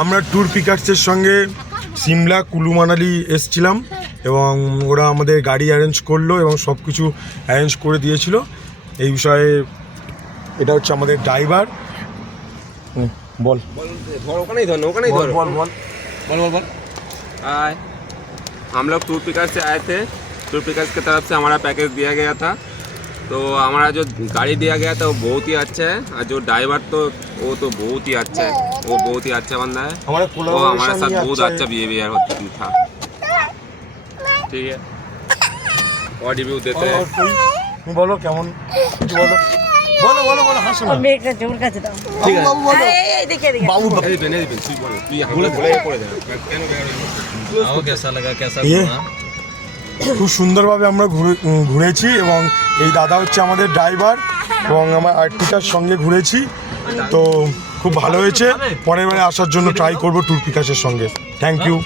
আমরা ট্যুর পিকার্সের সঙ্গে সিমলা কুলু মানালি এসছিলাম এবং ওরা আমাদের গাড়ি অ্যারেঞ্জ করলো এবং সব কিছু অ্যারেঞ্জ করে দিয়েছিল। এই বিষয়ে এটা হচ্ছে আমাদের ড্রাইভার। বল हम लोग टूर पिकर्स से आए थे। टूर पिकर्स की तरफ से हमारा पैकेज दिया गया था, तो हमारा जो गाड़ी दिया गया था वो बहुत ही अच्छा है, और जो ड्राइवर तो वो तो बहुत ही अच्छा है, वो बहुत ही अच्छा बंदा है, वो हमारे साथ बहुत अच्छा बिहेवियर था। ठीक है, और रिव्यू देते हैं। বলো কেমন কিছু বলো বলো বলো বলো হাসো না। মেয়েটা জোর কাছে দাও। ঠিক আছে এই দেখে দেখে বাবু তুই বল, তুই বলে পড়ে যা কেন कैसा लगा कैसा ये घूमा? খুব সুন্দরভাবে আমরা ঘুরেছি এবং এই দাদা হচ্ছে আমাদের ড্রাইভার এবং আমার আর্টিকার সঙ্গে ঘুরেছি, তো খুব ভালো হয়েছে। পরের বারে আসার জন্য ট্রাই করবো ট্যুর পিকার্সের সঙ্গে। Thank you.